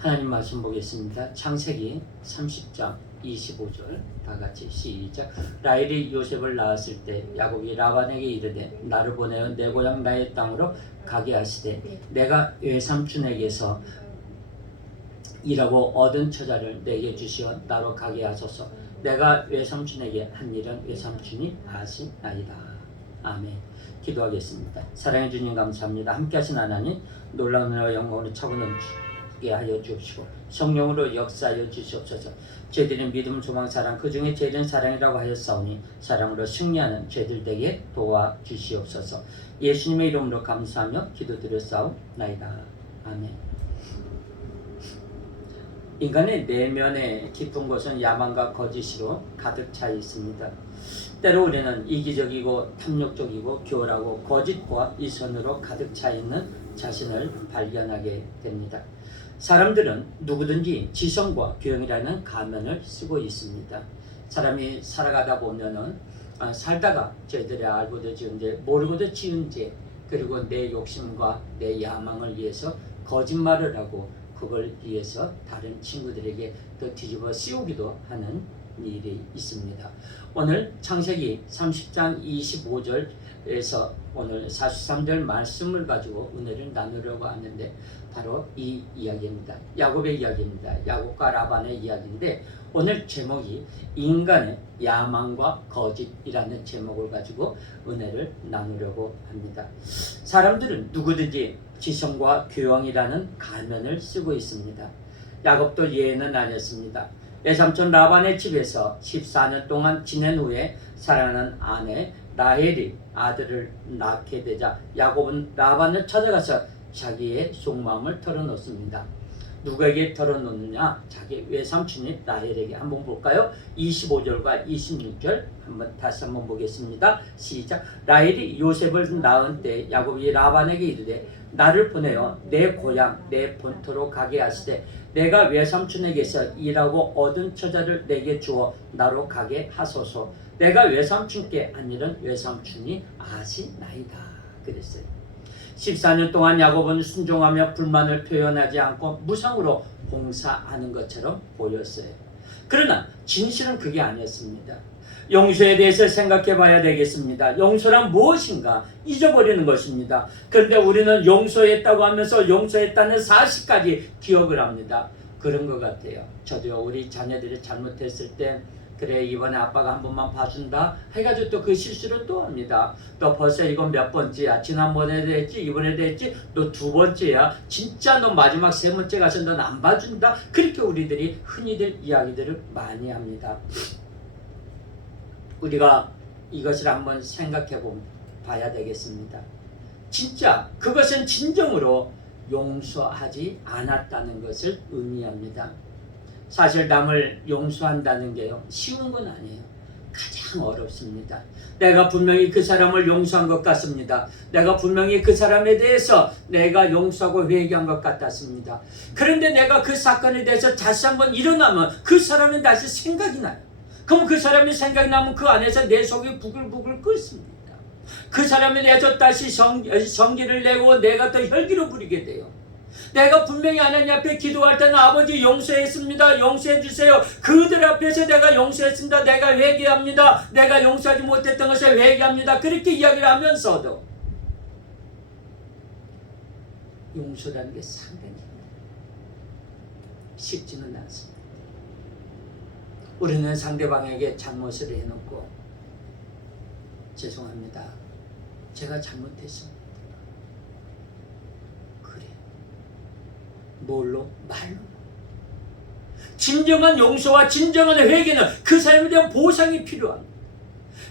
하나님 말씀 보겠습니다. 창세기 30장 25절 다 같이 시작. 라헬이 요셉을 낳았을 때 야곱이 라반에게 이르되 나를 보내어 내 고향 나의 땅으로 가게 하시되 내가 외삼촌에게서 일하고 얻은 처자를 내게 주시어 나로 가게 하소서. 내가 외삼촌에게 한 일은 외삼촌이 아시나이다. 아멘. 기도하겠습니다. 사랑해 주님 감사합니다. 함께 하신 하나님 놀라운 은혜와 영광으로 차고 넘치게 하여 주시고 성령으로 역사하여 주시옵소서. 저희들은 믿음, 소망, 사랑 그 중에 제일은 사랑이라고 하였사오니 사랑으로 승리하는 저희들 되게 도와주시옵소서. 예수님의 이름으로 감사하며 기도드렸사옵나이다. 아멘. 인간의 내면에 깊은 곳은 야망과 거짓으로 가득 차 있습니다. 때로 우리는 이기적이고 탐욕적이고 교활하고 거짓과 이선으로 가득 차 있는 자신을 발견하게 됩니다. 사람들은 누구든지 지성과 교양이라는 가면을 쓰고 있습니다. 사람이 살아가다 보면은 살다가 저희들이 알고도 지은 죄, 모르고도 지은 죄, 그리고 내 욕심과 내 야망을 위해서 거짓말을 하고 그걸 위해서 다른 친구들에게 또 뒤집어 씌우기도 하는 일이 있습니다. 오늘 창세기 30장 25절에서 오늘 43절 말씀을 가지고 은혜를 나누려고 하는데 바로 이 이야기입니다. 야곱의 이야기입니다. 야곱과 라반의 이야기인데 오늘 제목이 인간의 야망과 거짓이라는 제목을 가지고 은혜를 나누려고 합니다. 사람들은 누구든지 지성과 교양이라는 가면을 쓰고 있습니다. 야곱도 예외는 아니었습니다. 외삼촌 라반의 집에서 14년 동안 지낸 후에 사랑하는 아내 라헬이 아들을 낳게 되자 야곱은 라반을 찾아가서 자기의 속마음을 털어놓습니다. 누구에게 털어놓느냐? 자기 외삼촌인 라헬에게. 한번 볼까요? 25절과 26절 다시 한번 보겠습니다. 시작. 라헬이 요셉을 낳은 때 야곱이 라반에게 이르되 나를 보내어 내 고향 내 본토로 가게 하시되 내가 외삼촌에게서 일하고 얻은 처자를 내게 주어 나로 가게 하소서. 내가 외삼촌께 한 일은 외삼촌이 아시나이다. 그랬어요. 14년 동안 야곱은 순종하며 불만을 표현하지 않고 무상으로 봉사하는 것처럼 보였어요. 그러나 진실은 그게 아니었습니다. 용서에 대해서 생각해 봐야 되겠습니다. 용서란 무엇인가? 잊어버리는 것입니다. 그런데 우리는 용서했다고 하면서 용서했다는 사실까지 기억을 합니다. 그런 것 같아요. 저도요, 우리 자녀들이 잘못했을 때 그래 이번에 아빠가 한 번만 봐준다 해가지고 또 그 실수를 또 합니다. 또 벌써 이건 몇 번째야? 지난번에도 했지, 이번에도 했지, 너 두 번째야? 진짜 너 마지막 세 번째 가서 넌 안 봐준다? 그렇게 우리들이 흔히들 이야기들을 많이 합니다. 우리가 이것을 한번 생각해 봐야 되겠습니다. 진짜 그것은 진정으로 용서하지 않았다는 것을 의미합니다. 사실 남을 용서한다는 게요, 쉬운 건 아니에요. 가장 어렵습니다. 내가 분명히 그 사람을 용서한 것 같습니다. 내가 분명히 그 사람에 대해서 내가 용서하고 회개한 것 같았습니다. 그런데 내가 그 사건에 대해서 다시 한번 일어나면 그 사람은 다시 생각이 나요. 그럼 그 사람이 생각이 나면 그 안에서 내 속이 부글부글 끓습니다. 그 사람에 대해서 다시 성기를 내고 내가 또 혈기를 부리게 돼요. 내가 분명히 하나님 앞에 기도할 때는 아버지 용서했습니다. 용서해 주세요. 그들 앞에서 내가 용서했습니다. 내가 회개합니다. 내가 용서하지 못했던 것에 회개합니다. 그렇게 이야기를 하면서도 용서라는 게 상당히 쉽지는 않습니다. 우리는 상대방에게 잘못을 해놓고 죄송합니다. 제가 잘못했습니다. 뭘로? 말로. 진정한 용서와 진정한 회개는 그 사람에 대한 보상이 필요합니다.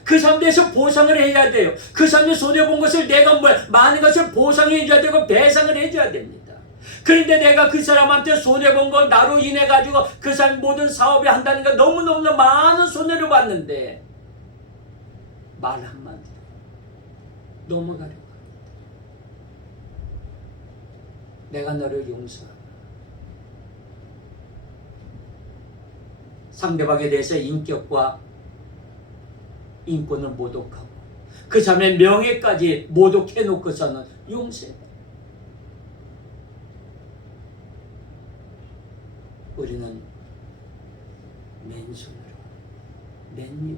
그 사람에 대해서 보상을 해야 돼요. 그 사람이 손해본 것을 내가 많은 것을 보상해 줘야 되고 배상을 해줘야 됩니다. 그런데 내가 그 사람한테 손해본 걸 나로 인해 가지고 그 사람이 모든 사업에 한다는 거 너무너무 많은 손해를 봤는데 말 한마디로 넘어가려고 합니다. 내가 너를 용서하고 상대방에 대해서 인격과 인권을 모독하고 그 사람의 명예까지 모독해놓고서는 용서해. 우리는 맨손으로 맨입으로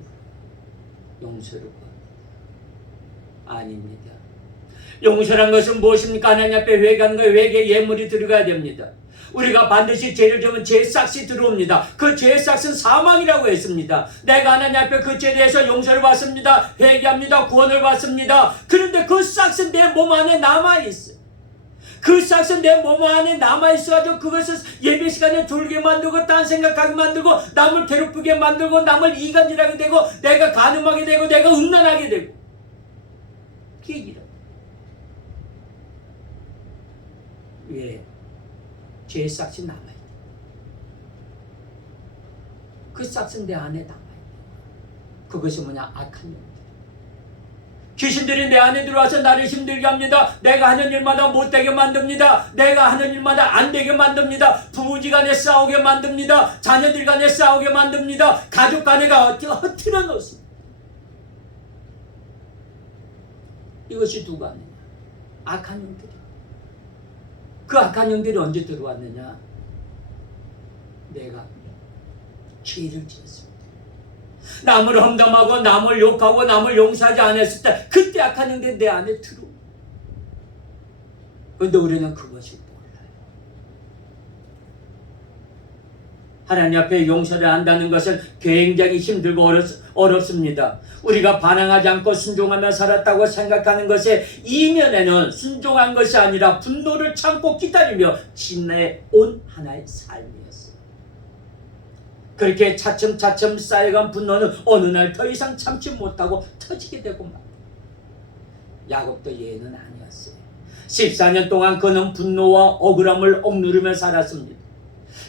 용서를 구합니다. 아닙니다. 용서란 것은 무엇입니까? 하나님 앞에 회개하는 거예요. 회개 예물이 들어가야 됩니다. 우리가 반드시 죄를 지으면 죄의 싹이 들어옵니다. 그 죄의 싹은 사망이라고 했습니다. 내가 하나님 앞에 그 죄에 대해서 용서를 받습니다. 회개합니다. 구원을 받습니다. 그런데 그 싹은 내 몸 안에 남아있어요. 그 싹은 내 몸 안에 남아있어가지고 그것을 예배 시간에 졸게 만들고 딴 생각하게 만들고 남을 괴롭히게 만들고 남을 이간질하게 되고 내가 간음하게 되고 내가 음란하게 되고 그게 이런. 왜? 죄의 싹이 남아있다. 그 싹은 내 안에 남아있다. 그것이 뭐냐? 악한 영들. 귀신들이 내 안에 들어와서 나를 힘들게 합니다. 내가 하는 일마다 못되게 만듭니다. 내가 하는 일마다 안되게 만듭니다. 부부지간에 싸우게 만듭니다. 자녀들 간에 싸우게 만듭니다. 가족 간에가 흐트러 놓습니다. 이것이 누가 하느냐? 악한 영들이. 그 악한 영들이 언제 들어왔느냐? 내가 죄를 지었습니다. 남을 험담하고 남을 욕하고 남을 용서하지 않았을 때 그때 악한 영들이 내 안에 들어옵니다. 그런데 우리는 그것이 몰라요. 하나님 앞에 용서를 한다는 것은 굉장히 힘들고 어렵습니다. 우리가 반항하지 않고 순종하며 살았다고 생각하는 것의 이면에는 순종한 것이 아니라 분노를 참고 기다리며 지내온 하나의 삶이었어요. 그렇게 차츰차츰 쌓여간 분노는 어느 날 더 이상 참지 못하고 터지게 되고 말. 야곱도 예는 아니었어요. 14년 동안 그는 분노와 억울함을 억누르며 살았습니다.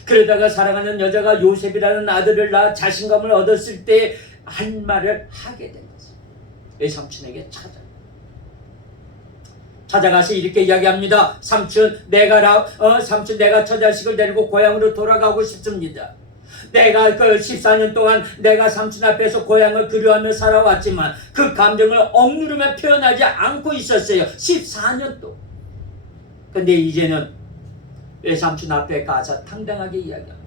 그러다가 사랑하는 여자가 요셉이라는 아들을 낳아 자신감을 얻었을 때 한 말을 하게 된 거죠. 외삼촌에게 찾아가서 이렇게 이야기합니다. 삼촌, 내가 저 자식을 데리고 고향으로 돌아가고 싶습니다. 내가 그 14년 동안 내가 삼촌 앞에서 고향을 그리워하며 살아왔지만 그 감정을 억누르며 표현하지 않고 있었어요. 14년 동안. 근데 이제는 외삼촌 앞에 가서 당당하게 이야기합니다.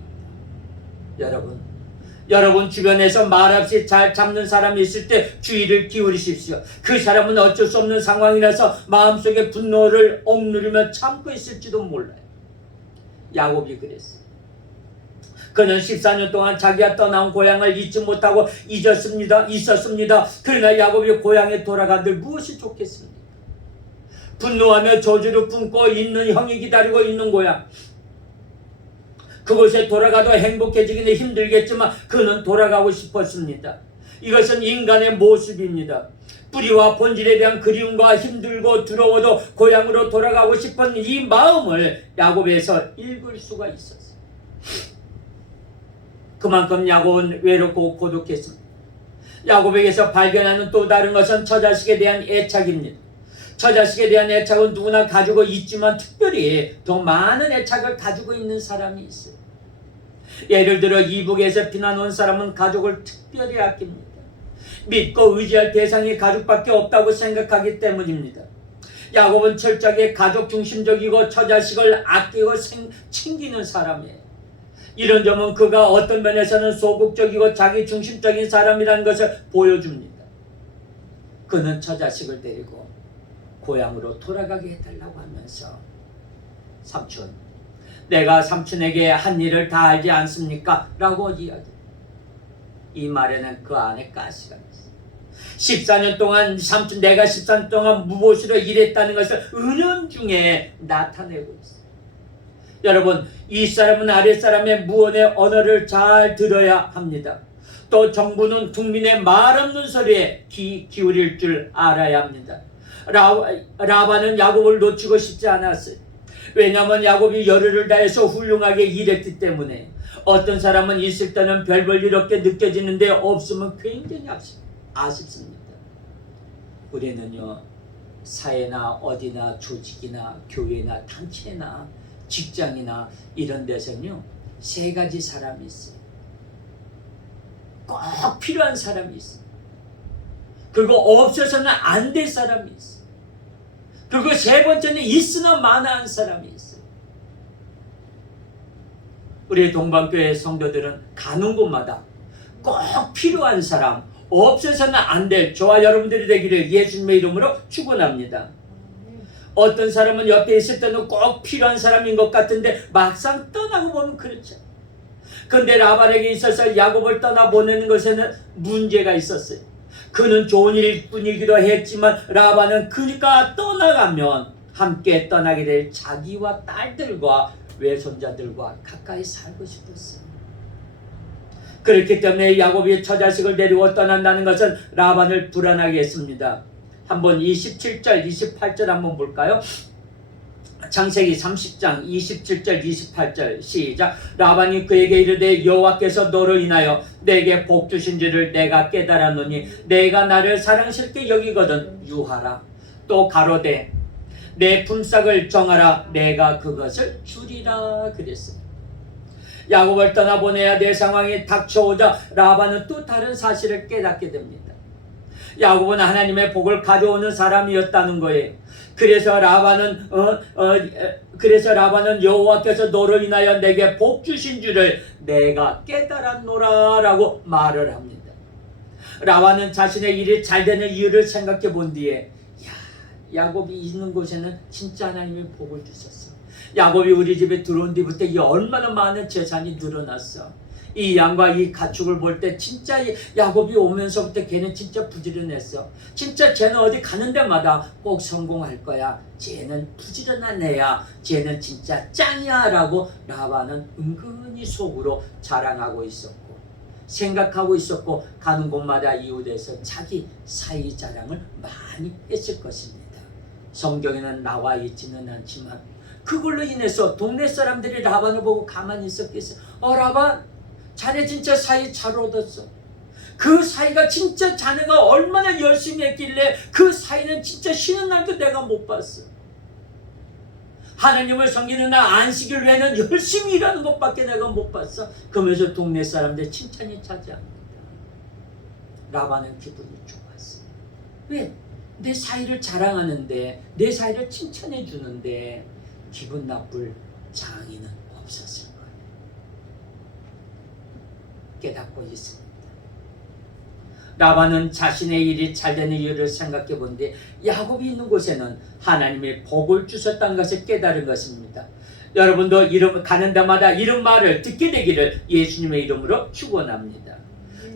여러분 주변에서 말없이 잘 잡는 사람이 있을 때 주의를 기울이십시오. 그 사람은 어쩔 수 없는 상황이라서 마음속에 분노를 억누르며 참고 있을지도 몰라요. 야곱이 그랬어요. 그는 14년 동안 자기가 떠나온 고향을 잊지 못하고 있었습니다. 그러나 야곱이 고향에 가들 무엇이 좋겠습니까? 분노하며 저주를 품고 있는 형이 기다리고 있는 고향. 그곳에 돌아가도 행복해지기는 힘들겠지만 그는 돌아가고 싶었습니다. 이것은 인간의 모습입니다. 뿌리와 본질에 대한 그리움과 힘들고 두려워도 고향으로 돌아가고 싶은 이 마음을 야곱에서 읽을 수가 있었어요. 그만큼 야곱은 외롭고 고독했습니다. 야곱에게서 발견하는 또 다른 것은 처자식에 대한 애착입니다. 처자식에 대한 애착은 누구나 가지고 있지만 특별히 더 많은 애착을 가지고 있는 사람이 있어요. 예를 들어 이북에서 피난 온 사람은 가족을 특별히 아낍니다. 믿고 의지할 대상이 가족밖에 없다고 생각하기 때문입니다. 야곱은 철저하게 가족 중심적이고 처자식을 아끼고 챙기는 사람이에요. 이런 점은 그가 어떤 면에서는 소극적이고 자기 중심적인 사람이라는 것을 보여줍니다. 그는 처자식을 데리고 고향으로 돌아가게 해달라고 하면서 삼촌, 내가 삼촌에게 한 일을 다 알지 않습니까? 라고 이야기합니다. 이 말에는 그 안에 가시가 있어요. 14년 동안 내가 14년 동안 무엇으로 일했다는 것을 은연중에 나타내고 있어요. 여러분, 윗사람은 아랫사람의 무언의 언어를 잘 들어야 합니다. 또 정부는 국민의 말 없는 소리에 귀 기울일 줄 알아야 합니다. 라반은 야곱을 놓치고 싶지 않았어요. 왜냐하면 야곱이 열의를 다해서 훌륭하게 일했기 때문에. 어떤 사람은 있을 때는 별볼 일 없게 느껴지는데 없으면 굉장히 아쉽습니다. 우리는요, 사회나 어디나 조직이나 교회나 단체나 직장이나 이런 데서는요, 세 가지 사람이 있어요. 꼭 필요한 사람이 있어요. 그리고 없어서는 안 될 사람이 있어요. 그리고 세 번째는 있으나 마나한 사람이 있어요. 우리 동방교회 성도들은 가는 곳마다 꼭 필요한 사람, 없어서는 안 될 저와 여러분들이 되기를 예수님의 이름으로 축원합니다. 어떤 사람은 옆에 있을 때는 꼭 필요한 사람인 것 같은데 막상 떠나고 보면 그렇죠. 근데 라반에게 있어서 야곱을 떠나보내는 것에는 문제가 있었어요. 그는 좋은 일뿐이기도 했지만 라반은 그가 떠나가면 함께 떠나게 될 자기와 딸들과 외손자들과 가까이 살고 싶었어요. 그렇기 때문에 야곱이 처자식을 데리고 떠난다는 것은 라반을 불안하게 했습니다. 한번 27절 28절 한번 볼까요? 창세기 30장 27절 28절 시작. 라반이 그에게 이르되 여호와께서 너로 인하여 내게 복 주신 줄을 내가 깨달았노니 내가 나를 사랑스럽게 여기거든 유하라. 또 가로되 내 품삯을 정하라. 내가 그것을 주리라 그랬습니다. 야곱을 떠나보내야 될 상황이 닥쳐오자 라반은 또 다른 사실을 깨닫게 됩니다. 야곱은 하나님의 복을 가져오는 사람이었다는 거예요. 그래서 라반은 여호와께서 너로 인하여 내게 복 주신 줄을 내가 깨달았노라라고 말을 합니다. 라반은 자신의 일이 잘 되는 이유를 생각해 본 뒤에 야곱이 있는 곳에는 진짜 하나님이 복을 주셨어. 야곱이 우리 집에 들어온 뒤부터 이 얼마나 많은 재산이 늘어났어. 이 양과 이 가축을 볼 때 진짜 야곱이 오면서부터 걔는 진짜 부지런했어. 진짜 쟤는 어디 가는 데마다 꼭 성공할 거야. 쟤는 부지런한 애야. 쟤는 진짜 짱이야 라고 라반은 은근히 속으로 자랑하고 있었고 생각하고 있었고 가는 곳마다 이웃에서 자기 사이 자랑을 많이 했을 것입니다. 성경에는 나와 있지는 않지만 그걸로 인해서 동네 사람들이 라반을 보고 가만히 있었겠어. 라반 자네 진짜 사이 잘 얻었어. 그 사이가 진짜 자네가 얼마나 열심히 했길래 그 사이는 진짜 쉬는 날도 내가 못 봤어. 하나님을 섬기는 날 안식일 외에는 열심히 일하는 것밖에 내가 못 봤어. 그러면서 동네 사람들 칭찬이 차지합니다. 라반은 기분이 좋았어요. 왜? 내 사이를 자랑하는데 내 사이를 칭찬해 주는데 기분 나쁠 장애는 없었을 거예요. 깨닫고 있습니다. 라반은 자신의 일이 잘 되는 이유를 생각해 본데 야곱이 있는 곳에는 하나님의 복을 주셨다는 것을 깨달은 것입니다. 여러분도 가는 데마다 이런 말을 듣게 되기를 예수님의 이름으로 축원합니다.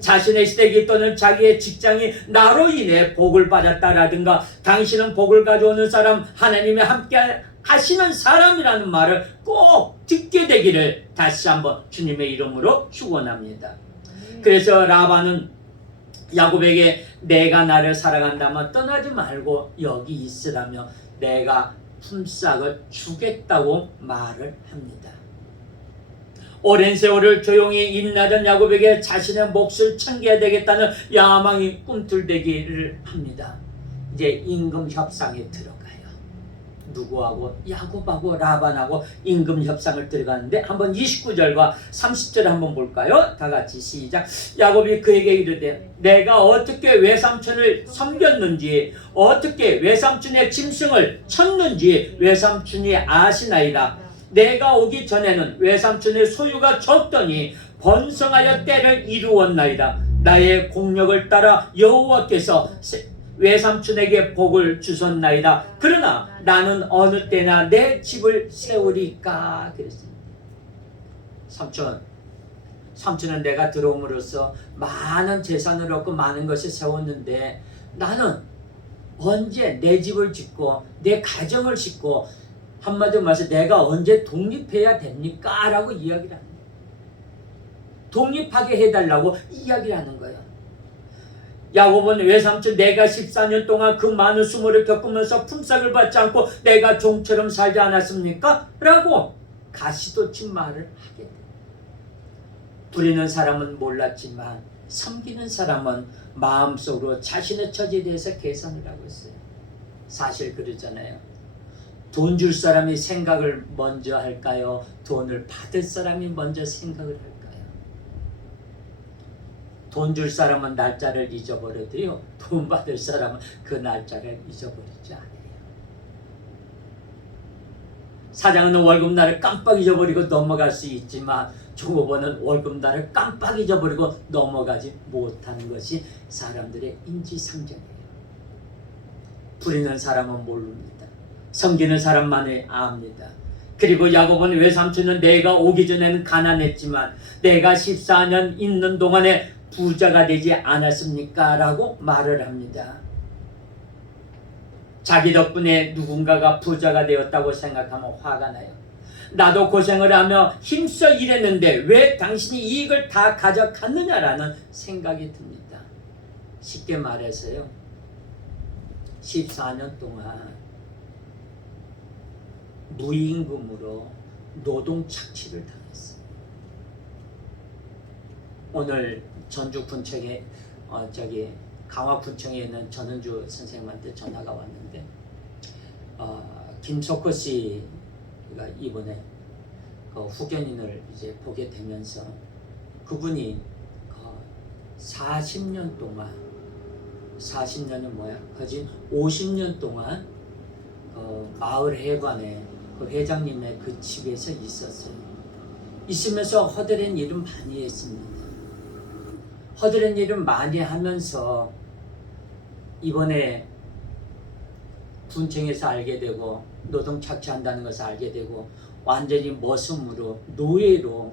자신의 시댁이 또는 자기의 직장이 나로 인해 복을 받았다라든가 당신은 복을 가져오는 사람, 하나님이 함께 하시는 사람이라는 말을 꼭 듣게 되기를 다시 한번 주님의 이름으로 축원합니다. 그래서 라반은 야곱에게 내가 나를 사랑한다면 떠나지 말고 여기 있으라며 내가 품삯을 주겠다고 말을 합니다. 오랜 세월을 조용히 임나던 야곱에게 자신의 몫을 챙겨야 되겠다는 야망이 꿈틀대기를 합니다. 이제 임금 협상에 들어가요. 누구하고? 야곱하고 라반하고 임금 협상을 들어가는데 한번 29절과 30절 한번 볼까요? 다 같이 시작. 야곱이 그에게 이르되 내가 어떻게 외삼촌을 섬겼는지 어떻게 외삼촌의 짐승을 쳤는지 외삼촌이 아시나이다. 내가 오기 전에는 외삼촌의 소유가 적더니 번성하여 때를 이루었나이다. 나의 공력을 따라 여호와께서 외삼촌에게 복을 주셨나이다. 그러나 나는 어느 때나 내 집을 세우리까 그랬습니다. 삼촌은 내가 들어옴으로써 많은 재산을 얻고 많은 것을 세웠는데 나는 언제 내 집을 짓고 내 가정을 짓고 한마디로 말해서 내가 언제 독립해야 됩니까? 라고 이야기를 합니다. 독립하게 해달라고 이야기를 하는 거예요. 야곱은 외삼촌 내가 14년 동안 그 많은 수모를 겪으면서 품삯을 받지 않고 내가 종처럼 살지 않았습니까? 라고 가시돋친 말을 하게 됩니다. 부리는 사람은 몰랐지만 섬기는 사람은 마음속으로 자신의 처지에 대해서 계산을 하고 있어요. 사실 그러잖아요. 돈 줄 사람이 생각을 먼저 할까요? 돈을 받을 사람이 먼저 생각을 할까요? 돈 줄 사람은 날짜를 잊어버려도요, 돈 받을 사람은 그 날짜를 잊어버리지 않아요. 사장은 월급날을 깜빡 잊어버리고 넘어갈 수 있지만 종업원은 월급날을 깜빡 잊어버리고 넘어가지 못하는 것이 사람들의 인지상정이에요. 부리는 사람은 모릅니다. 섬기는 사람만이 압니다. 그리고 야곱은 외삼촌은 내가 오기 전에는 가난했지만 내가 14년 있는 동안에 부자가 되지 않았습니까? 라고 말을 합니다. 자기 덕분에 누군가가 부자가 되었다고 생각하면 화가 나요. 나도 고생을 하며 힘써 일했는데 왜 당신이 이익을 다 가져갔느냐라는 생각이 듭니다. 쉽게 말해서요, 14년 동안 무임금으로 노동 착취를 당했어요. 오늘 전주군청에 강화군청에 있는 전은주 선생님한테 전화가 왔는데 김석호 씨가 이번에 그 후견인을 이제 보게 되면서 그분이 40년 동안 40년이 뭐야? 거진 50년 동안 마을 회관에 그 회장님의 그 집에서 있었어요. 있으면서 허드렛 일을 많이 했습니다. 허드렛 일을 많이 하면서 이번에 군청에서 알게 되고 노동 착취한다는 것을 알게 되고 완전히 머슴으로 노예로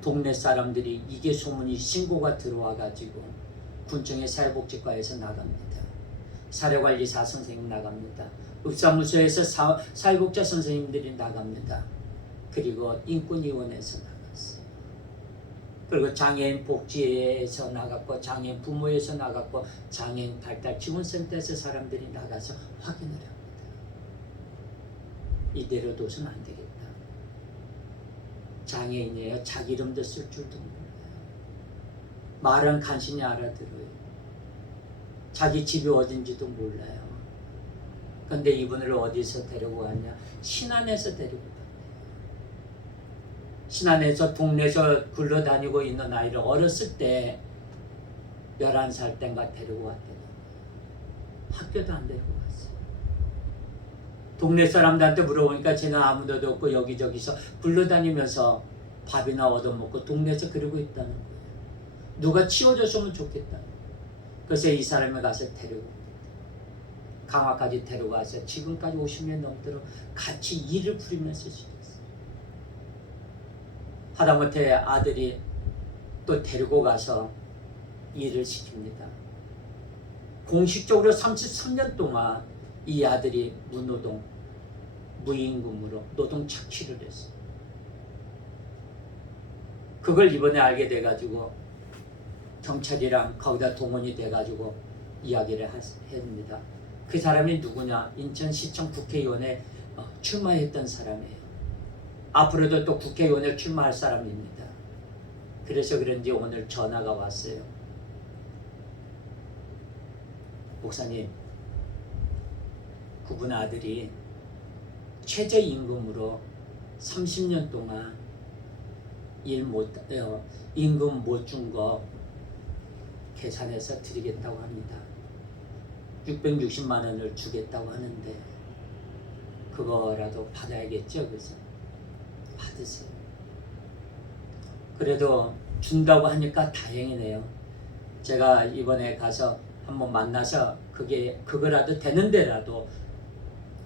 동네 사람들이 이게 소문이 신고가 들어와 가지고 군청의 사회복지과에서 나갑니다. 사료관리사 선생님 나갑니다. 읍사무소에서 사회복지 선생님들이 나갑니다. 그리고 인권위원회에서 나갔어요. 그리고 장애인 복지에서 나갔고 장애인 부모에서 나갔고 장애인 발달지원센터에서 사람들이 나가서 확인을 합니다. 이대로 둬서는 안 되겠다. 장애인이에요. 자기 이름도 쓸 줄도 몰라요. 말은 간신히 알아들어요. 자기 집이 어딘지도 몰라요. 근데 이분을 어디서 데리고 왔냐? 신안에서 데리고 왔어요. 신안에서 동네에서 굴러다니고 있는 아이를 어렸을 때 11살 땐가 데리고 왔대요. 학교도 안 데리고 왔어요. 동네 사람들한테 물어보니까 쟤는 아무도 없고 여기저기서 굴러다니면서 밥이나 얻어먹고 동네에서 그러고 있다는 거예요. 누가 치워줬으면 좋겠다. 그래서 이 사람을 가서 데리고 강화까지 데려가서 지금까지 50년 넘도록 같이 일을 부리면서 지냈어요. 하다못해 아들이 또 데리고 가서 일을 시킵니다. 공식적으로 33년 동안 이 아들이 무노동, 무임금으로 노동 착취를 했어요. 그걸 이번에 알게 돼가지고 경찰이랑 거기다 동원이 돼가지고 이야기를 합니다. 그 사람이 누구냐? 인천시청 국회의원에 출마했던 사람이에요. 앞으로도 또 국회의원에 출마할 사람입니다. 그래서 그런지 오늘 전화가 왔어요. 목사님, 그분 아들이 최저임금으로 30년 동안 임금 못 준 거 계산해서 드리겠다고 합니다. 660만 원을 주겠다고 하는데 그거라도 받아야겠죠. 그래서 받으세요. 그래도 준다고 하니까 다행이네요. 제가 이번에 가서 한번 만나서 그거라도 되는 데라도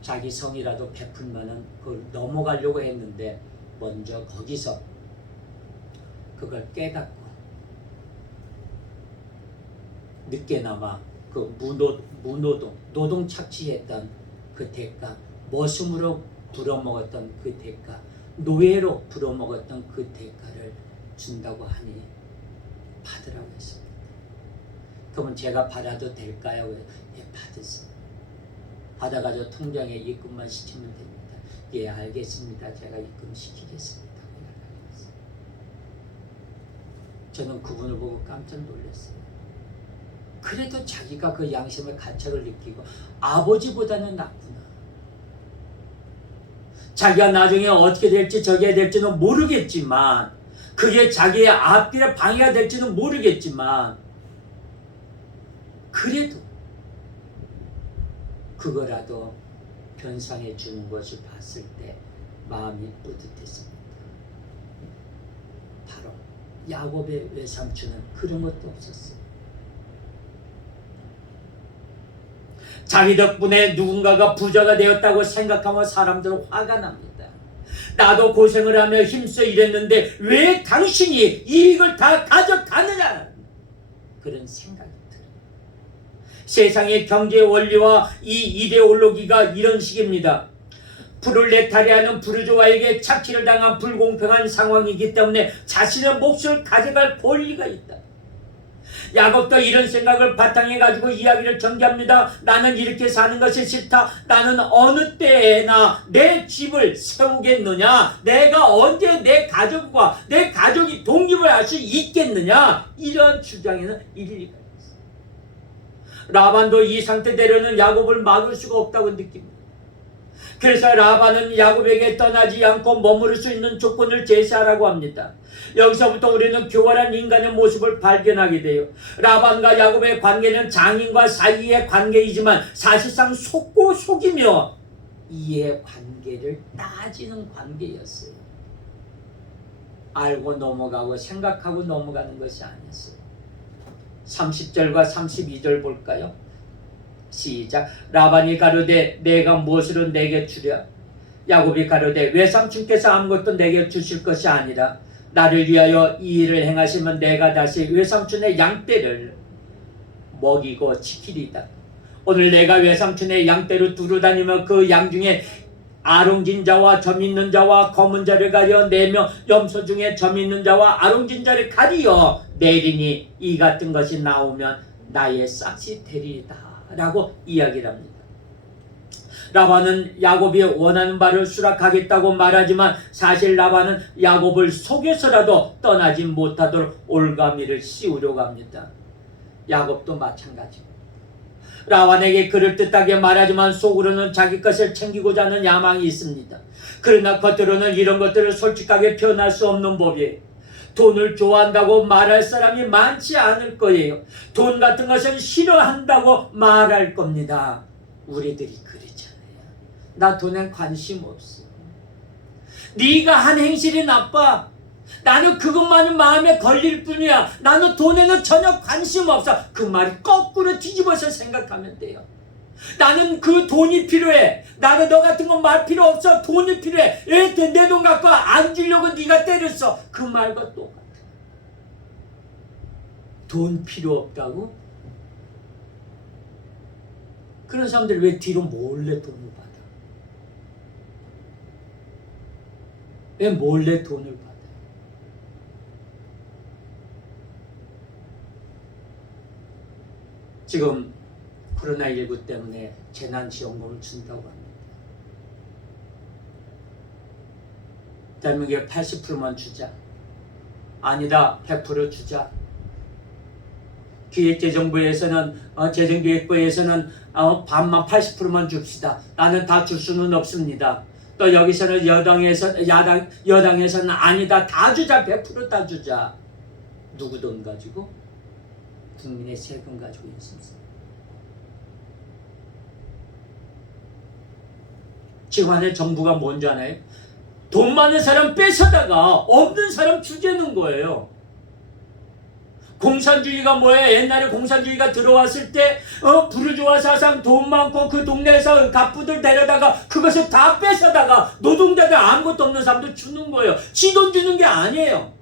자기 성이라도 베풀면은 그걸 넘어가려고 했는데 먼저 거기서 그걸 깨닫고 늦게나마 그 노동 착취했던 그 대가, 머슴으로 불어먹었던 그 대가, 노예로 불어먹었던 그 대가를 준다고 하니 받으라고 했습니다. 그러면 제가 받아도 될까요? 예, 받으세요. 받아가지고 통장에 입금만 시키면 됩니다. 예, 알겠습니다. 제가 입금시키겠습니다. 저는 그분을 보고 깜짝 놀랐어요. 그래도 자기가 그 양심의 가책을 느끼고 아버지보다는 낫구나. 자기가 나중에 어떻게 될지 저게 될지는 모르겠지만 그게 자기의 앞길에 방해가 될지는 모르겠지만 그래도 그거라도 변상해 주는 것을 봤을 때 마음이 뿌듯했습니다. 바로 야곱의 외삼촌은 그런 것도 없었어요. 자기 덕분에 누군가가 부자가 되었다고 생각하면 사람들은 화가 납니다. 나도 고생을 하며 힘써 일했는데 왜 당신이 이익을 다 가져가느냐, 그런 생각이 들어요. 세상의 경제 원리와 이 이데올로기가 이런 식입니다. 프롤레타리아는 부르주아에게 착취를 당한 불공평한 상황이기 때문에 자신의 몫을 가져갈 권리가 있다. 야곱도 이런 생각을 바탕에 가지고 이야기를 전개합니다. 나는 이렇게 사는 것이 싫다. 나는 어느 때나 내 집을 세우겠느냐? 내가 언제 내 가족과 내 가족이 독립을 할 수 있겠느냐? 이러한 주장에는 일리가 있습니다. 라반도 이 상태대로는 야곱을 막을 수가 없다고 느낍니다. 그래서 라반은 야곱에게 떠나지 않고 머무를 수 있는 조건을 제시하라고 합니다. 여기서부터 우리는 교활한 인간의 모습을 발견하게 돼요. 라반과 야곱의 관계는 장인과 사이의 관계이지만 사실상 속고 속이며 이해 관계를 따지는 관계였어요. 알고 넘어가고 생각하고 넘어가는 것이 아니었어요. 30절과 32절 볼까요? 시작. 라반이 가로되 내가 무엇으로 내게 주랴? 야곱이 가로되 외삼촌께서 아무것도 내게 주실 것이 아니라 나를 위하여 이 일을 행하시면 내가 다시 외삼촌의 양떼를 먹이고 지키리다. 오늘 내가 외삼촌의 양떼를 두루 다니며 그 양 중에 아롱진 자와 점 있는 자와 검은 자를 가려 내며 염소 중에 점 있는 자와 아롱진 자를 가리어 내리니 이 같은 것이 나오면 나의 싹이 되리이다 라고 이야기를 합니다. 라반은 야곱이 원하는 바를 수락하겠다고 말하지만 사실 라반은 야곱을 속여서라도 떠나지 못하도록 올가미를 씌우려고 합니다. 야곱도 마찬가지입니다. 라반에게 그럴듯하게 말하지만 속으로는 자기 것을 챙기고자 하는 야망이 있습니다. 그러나 겉으로는 이런 것들을 솔직하게 표현할 수 없는 법이에요. 돈을 좋아한다고 말할 사람이 많지 않을 거예요. 돈 같은 것은 싫어한다고 말할 겁니다. 우리들이 그러잖아요. 나 돈엔 관심 없어. 네가 한 행실이 나빠. 나는 그것만이 마음에 걸릴 뿐이야. 나는 돈에는 전혀 관심 없어. 그 말이 거꾸로 뒤집어서 생각하면 돼요. 나는 그 돈이 필요해. 나는 너 같은 건 말 필요 없어. 돈이 필요해. 내 돈 갖고 안 주려고 네가 때렸어. 그 말과 똑같아. 돈 필요 없다고? 그런 사람들이 왜 뒤로 몰래 돈을 받아? 왜 몰래 돈을 받아? 지금 코로나19 때문에 재난지원금을 준다고 합니다. 대한민국에 80%만 주자. 아니다, 100% 주자. 기획재정부에서는 재정기획부에서는 반만 80%만 줍시다. 나는 다 줄 수는 없습니다. 또 여기서는 여당에서는 아니다, 다 주자, 100% 다 주자. 누구 돈 가지고? 국민의 세금 가지고 있습니다. 지금 하는 정부가 뭔지 아나요? 돈 많은 사람 뺏어다가 없는 사람 주재는 거예요. 공산주의가 뭐예요? 옛날에 공산주의가 들어왔을 때 부르주아 사상 돈 많고 그 동네에서 갑부들 데려다가 그것을 다 뺏어다가 노동자들 아무것도 없는 사람들 주는 거예요. 지 돈 주는 게 아니에요.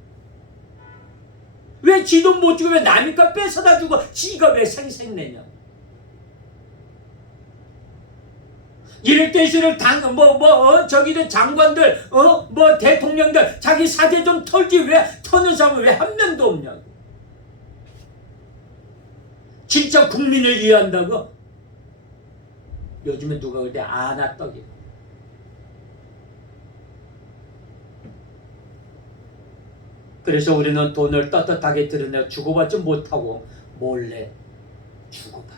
왜 지 돈 못 주고 왜 남이니까 뺏어다 주고 지가 왜 생색내냐? 이럴 때일수록 저기들 장관들 대통령들 자기 사대 좀 털지 왜 터는 사람은 왜 한 명도 없냐고. 진짜 국민을 위한다고? 요즘에 누가 그래? 아나떡이. 그래서 우리는 돈을 떳떳하게 드러내 주고받지 못하고 몰래 주고받아요.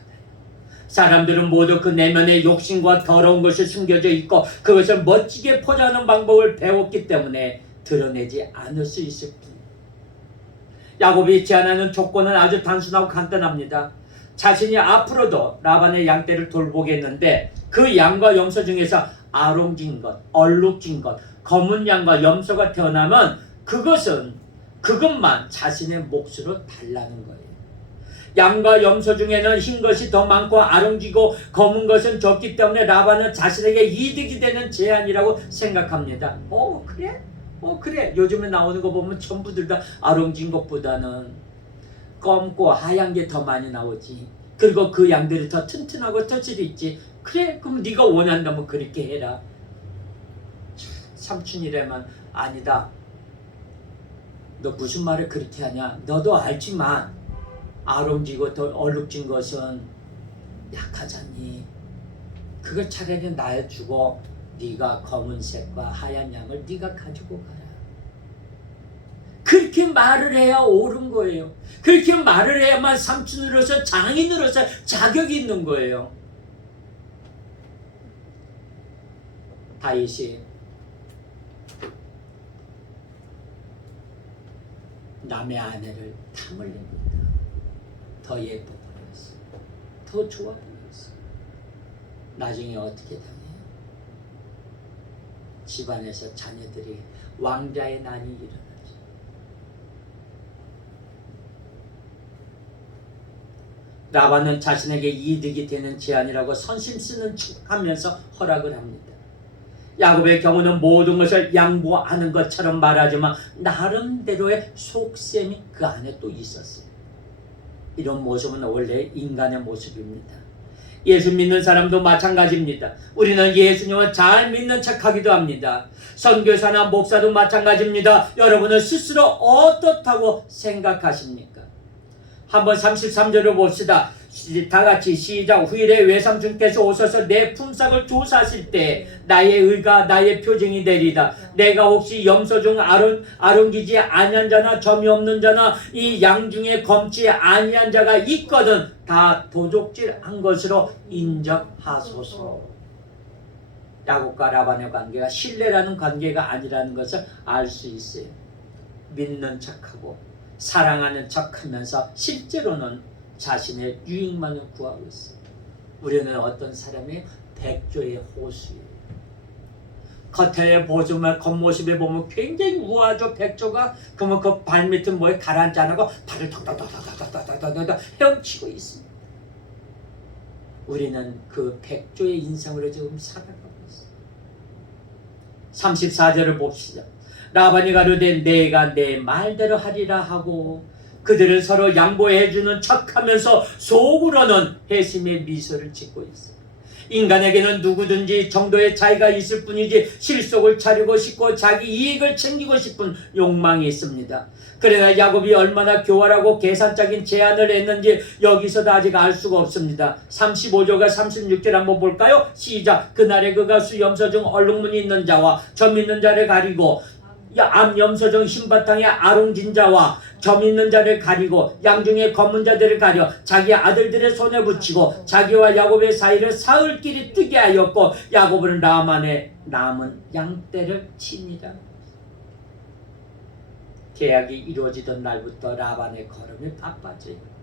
사람들은 모두 그 내면에 욕심과 더러운 것이 숨겨져 있고 그것을 멋지게 포장하는 방법을 배웠기 때문에 드러내지 않을 수 있을 뿐. 야곱이 제안하는 조건은 아주 단순하고 간단합니다. 자신이 앞으로도 라반의 양떼를 돌보겠는데 그 양과 염소 중에서 아롱진 것, 얼룩진 것, 검은 양과 염소가 태어나면 그것만 자신의 몫으로 달라는 거예요. 양과 염소 중에는 흰 것이 더 많고 아름지고 검은 것은 적기 때문에 라반은 자신에게 이득이 되는 제안이라고 생각합니다. 그래. 요즘에 나오는 거 보면 전부들 다 아름진 것보다는 검고 하얀 게 더 많이 나오지. 그리고 그 양들이 더 튼튼하고 털질이 있지. 그래, 그럼 네가 원한다면 그렇게 해라. 삼촌이라면 아니다. 너 무슨 말을 그렇게 하냐. 너도 알지만 아름지고 더 얼룩진 것은 약하잖니. 그걸 차라리 나에 주고 네가 검은색과 하얀 양을 네가 가지고 가라. 그렇게 말을 해야 옳은 거예요. 그렇게 말을 해야만 삼촌으로서 장인으로서 자격이 있는 거예요. 다윗이 남의 아내를 탐을 냅니다. 더 예뻐 보였어. 더 좋아 보였어. 나중에 어떻게 당해요? 집안에서 자녀들이 왕자의 난이 일어나죠. 라반은 자신에게 이득이 되는 제안이라고 선심 쓰는 척하면서 허락을 합니다. 야곱의 경우는 모든 것을 양보하는 것처럼 말하지만 나름대로의 속셈이 그 안에 또 있었어요. 이런 모습은 원래 인간의 모습입니다. 예수 믿는 사람도 마찬가지입니다. 우리는 예수님을 잘 믿는 척하기도 합니다. 선교사나 목사도 마찬가지입니다. 여러분은 스스로 어떻다고 생각하십니까? 한번 33절을 봅시다. 다 같이 시작. 후일에 외삼촌께서 오셔서 내 품삯을 조사하실 때 나의 의가 나의 표징이 되리다. 내가 혹시 염소 중 아름기지 아니한 자나 점이 없는 자나 이 양 중에 검지 아니한 자가 있거든 다 도적질한 것으로 인정하소서. 야곱과 라반의 관계가 신뢰라는 관계가 아니라는 것을 알 수 있어요. 믿는 척하고 사랑하는 척하면서 실제로는 자신의 유익만을 구하고 있어요. 우리는 어떤 사람이 백조의 호수예요. 겉에 보지만 겉모습에 보면 굉장히 우아하죠. 백조가. 그러면 그 발밑은 뭐에 가라앉지 않고 발을 덕덕덕덕덕덕덕덕 헤엄치고 있습니다. 우리는 그 백조의 인상으로 지금 살아가고 있어요. 34절을 봅시다. 라반이 가로되 내가 내 말대로 하리라 하고 그들은 서로 양보해주는 척하면서 속으로는 회심의 미소를 짓고 있어요. 인간에게는 누구든지 정도의 차이가 있을 뿐이지 실속을 차리고 싶고 자기 이익을 챙기고 싶은 욕망이 있습니다. 그러나 야곱이 얼마나 교활하고 계산적인 제안을 했는지 여기서도 아직 알 수가 없습니다. 35절과 36절 한번 볼까요? 시작. 그날에 그가 수염소 중 얼룩무늬 있는 자와 점 있는 자를 가리고 암염소 중 흰바탕에 아롱진 자와 점 있는 자를 가리고 양중에 검은 자들을 가려 자기 아들들의 손에 붙이고 자기와 야곱의 사이를 사흘길이 뜨게 하였고 야곱은 라반의 남은 양떼를 치니라. 계약이 이루어지던 날부터 라반의 걸음이 바빠져요.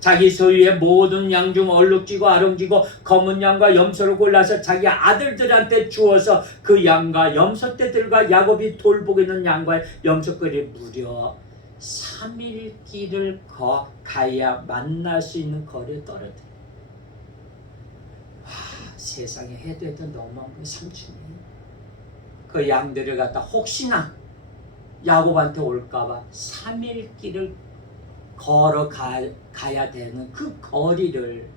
자기 소유의 모든 양 중 얼룩지고 아름지고 검은 양과 염소를 골라서 자기 아들들한테 주어서 그 양과 염소떼들과 야곱이 돌보고 있는 양과 염소들이 무려 3일 길을 가야 만날 수 있는 거리에 떨어져요. 세상에 해도 해도 너무한 거 삼촌이 그 양들을 갖다 혹시나 야곱한테 올까봐 3일 길을 걸어가야 되는 그 거리를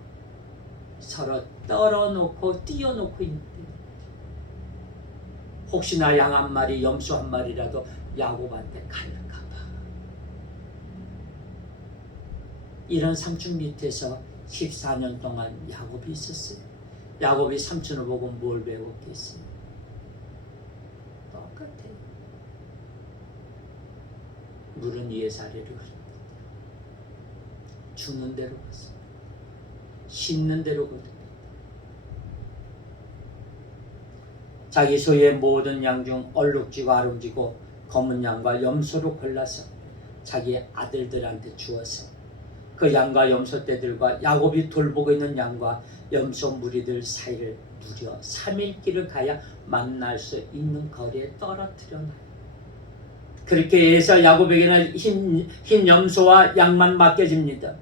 서로 떨어놓고 띄워놓고 있는 혹시나 양 한 마리 염소 한 마리라도 야곱한테 갈까봐. 이런 삼촌 밑에서 14년 동안 야곱이 있었어요. 야곱이 삼촌을 보고 뭘 배웠겠어요? 똑같아요. 물은 위에 사례를 흐릅니다. 주는 대로 갔습니다. 씻는 대로 거듭니다. 자기 소유의 모든 양 중 얼룩지고 아름지고 검은 양과 염소로 골라서 자기 아들들한테 주어서 그 양과 염소떼들과 야곱이 돌보고 있는 양과 염소 무리들 사이를 무려 3일 길을 가야 만날 수 있는 거리에 떨어뜨려 놔요. 그렇게 해서 야곱에게는 흰 염소와 양만 맡겨집니다.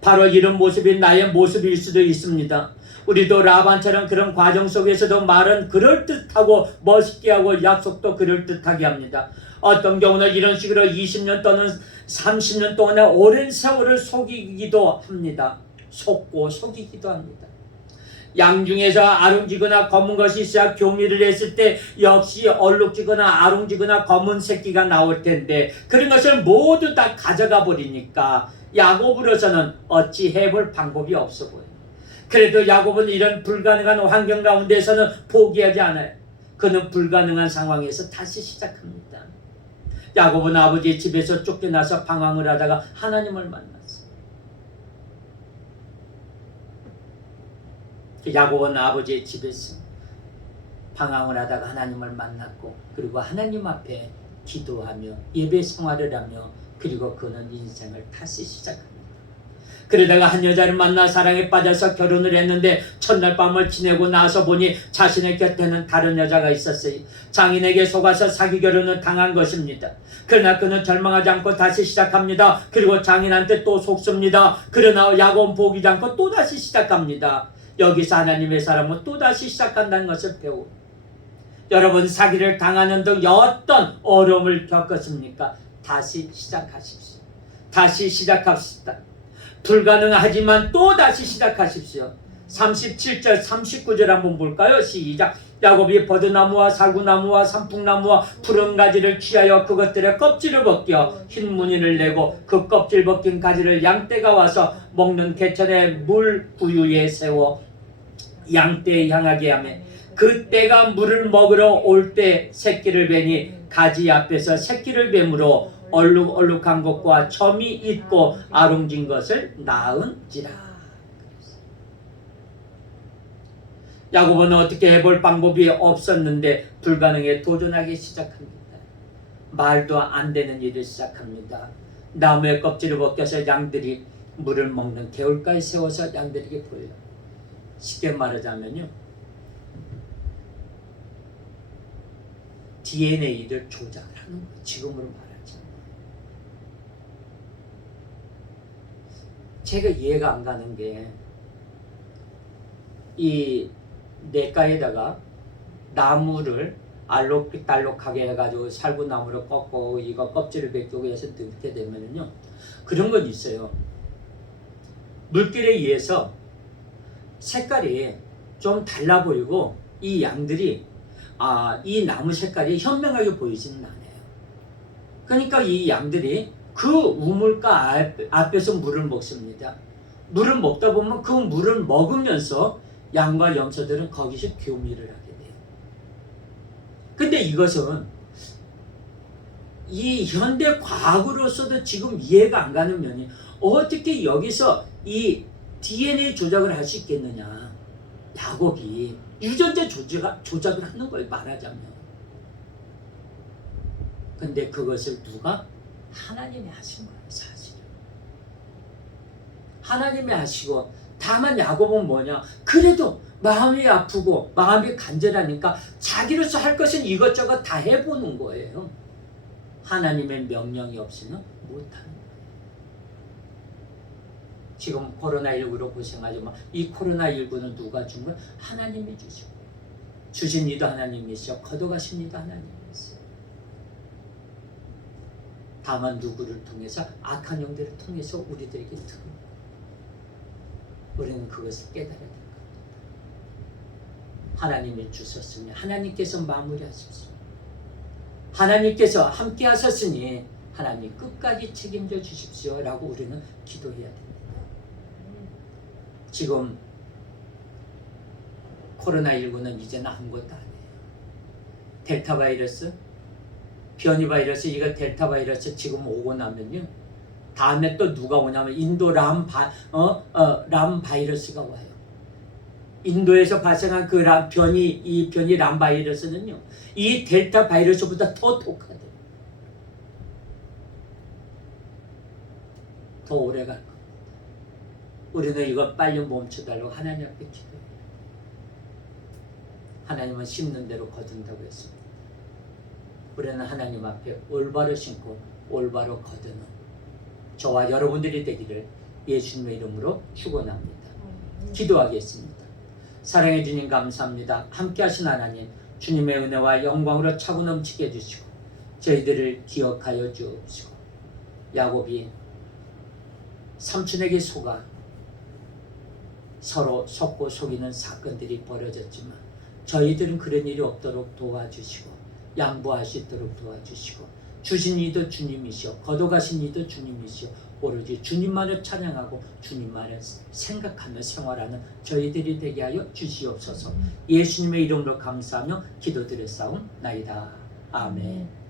바로 이런 모습이 나의 모습일 수도 있습니다. 우리도 라반처럼 그런 과정 속에서도 말은 그럴듯하고 멋있게 하고 약속도 그럴듯하게 합니다. 어떤 경우는 이런 식으로 20년 또는 30년 동안의 오랜 세월을 속이기도 합니다. 속고 속이기도 합니다. 양 중에서 아롱지거나 검은 것이 있어야 교미를 했을 때 역시 얼룩지거나 아롱지거나 검은 새끼가 나올 텐데 그런 것을 모두 다 가져가 버리니까 야곱으로서는 어찌 해볼 방법이 없어 보여요. 그래도 야곱은 이런 불가능한 환경 가운데서는 포기하지 않아요. 그는 불가능한 상황에서 다시 시작합니다. 야곱은 아버지의 집에서 쫓겨나서 방황을 하다가 하나님을 만났어요. 야곱은 아버지의 집에서 방황을 하다가 하나님을 만났고 그리고 하나님 앞에 기도하며 예배 생활을 하며 그리고 그는 인생을 다시 시작합니다. 그러다가 한 여자를 만나 사랑에 빠져서 결혼을 했는데 첫날 밤을 지내고 나서 보니 자신의 곁에는 다른 여자가 있었어요. 장인에게 속아서 사기 결혼을 당한 것입니다. 그러나 그는 절망하지 않고 다시 시작합니다. 그리고 장인한테 또 속습니다. 그러나 야곱은 포기하지 않고 또다시 시작합니다. 여기서 하나님의 사람은 또다시 시작한다는 것을 배우고 여러분 사기를 당하는 등 어떤 어려움을 겪었습니까? 다시 시작하십시오. 다시 시작합시다. 불가능하지만 또다시 시작하십시오. 37절 39절 한번 볼까요? 시작. 야곱이 버드나무와 살구나무와 산풍나무와 푸른 가지를 취하여 그것들의 껍질을 벗겨 흰 무늬를 내고 그 껍질 벗긴 가지를 양떼가 와서 먹는 개천의 물 부유에 세워 양떼에 향하게 하며 그 떼가 물을 먹으러 올 때 새끼를 베니 가지 앞에서 새끼를 뱀으로 얼룩얼룩한 것과 점이 있고 아롱진 것을 낳은지라. 야곱은 어떻게 해볼 방법이 없었는데 불가능에 도전하기 시작합니다. 말도 안 되는 일을 시작합니다. 나무의 껍질을 벗겨서 양들이 물을 먹는 개울가에 세워서 양들에게 보여요. 쉽게 말하자면요, DNA를 조작하는 거예요. 지금으로 말하자면. 제가 이해가 안 가는 게 이 냇가에다가 나무를 알록달록하게 해가지고 살구나무를 꺾고 이거 껍질을 벗기고 해서 넣게 되면요, 그런 건 있어요. 물길에 의해서 색깔이 좀 달라 보이고 이 양들이 이 나무 색깔이 현명하게 보이지는 않아요. 그러니까 이 양들이 그 우물가 앞에서 물을 먹습니다. 물을 먹다 보면 그 물을 먹으면서 양과 염소들은 거기서 교미를 하게 돼요. 근데 이것은 이 현대 과학으로서도 지금 이해가 안 가는 면이 어떻게 여기서 이 DNA 조작을 할 수 있겠느냐. 야곱이 유전자 조작을 하는 걸 말하자면. 근데 그것을 누가? 하나님이 하신 거예요, 사실은. 하나님이 하시고, 다만 야곱은 뭐냐? 그래도 마음이 아프고 마음이 간절하니까 자기로서 할 것은 이것저것 다 해보는 거예요. 하나님의 명령이 없이는 못하는 거예요. 지금 코로나19로 고생하지만 이 코로나19는 누가 준 거예요? 하나님이 주시고, 주신 이도 하나님이시죠. 거둬가신 이도 하나님이시죠. 다만 누구를 통해서? 악한 영들을 통해서 우리들에게 들어옵니다. 우리는 그것을 깨달아야 될 겁니다. 하나님이 주셨으니 하나님께서 마무리하십시오. 하나님께서 함께 하셨으니 하나님 끝까지 책임져 주십시오 라고 우리는 기도해야 됩니다. 지금 코로나19는 이제는 아무것도 아니에요. 델타 바이러스, 변이 바이러스, 이거 델타 바이러스 지금 오고 나면요, 다음에 또 누가 오냐면 인도 람 바이러스가 와요. 인도에서 발생한 그 이 변이 람 바이러스는요, 이 델타 바이러스보다 더 독하대요. 더 오래 갈 겁니다. 우리는 이거 빨리 멈춰달라고 하나님 앞에 기도해요. 하나님은 심는 대로 거둔다고 했습니다. 우리는 하나님 앞에 올바로 심고 올바로 거두는 저와 여러분들이 되기를 예수님의 이름으로 축원합니다. 기도하겠습니다. 사랑해 주님 감사합니다. 함께 하신 하나님, 주님의 은혜와 영광으로 차고 넘치게 해주시고 저희들을 기억하여 주옵시고, 야곱이 삼촌에게 속아 서로 속고 속이는 사건들이 벌어졌지만 저희들은 그런 일이 없도록 도와주시고 양보할 수 있도록 도와주시고, 주신 이도 주님이시오, 거둬가신 이도 주님이시오, 오로지 주님만을 찬양하고 주님만을 생각하며 생활하는 저희들이 되게 하여 주시옵소서. 예수님의 이름으로 감사하며 기도드렸사옵나이다. 아멘.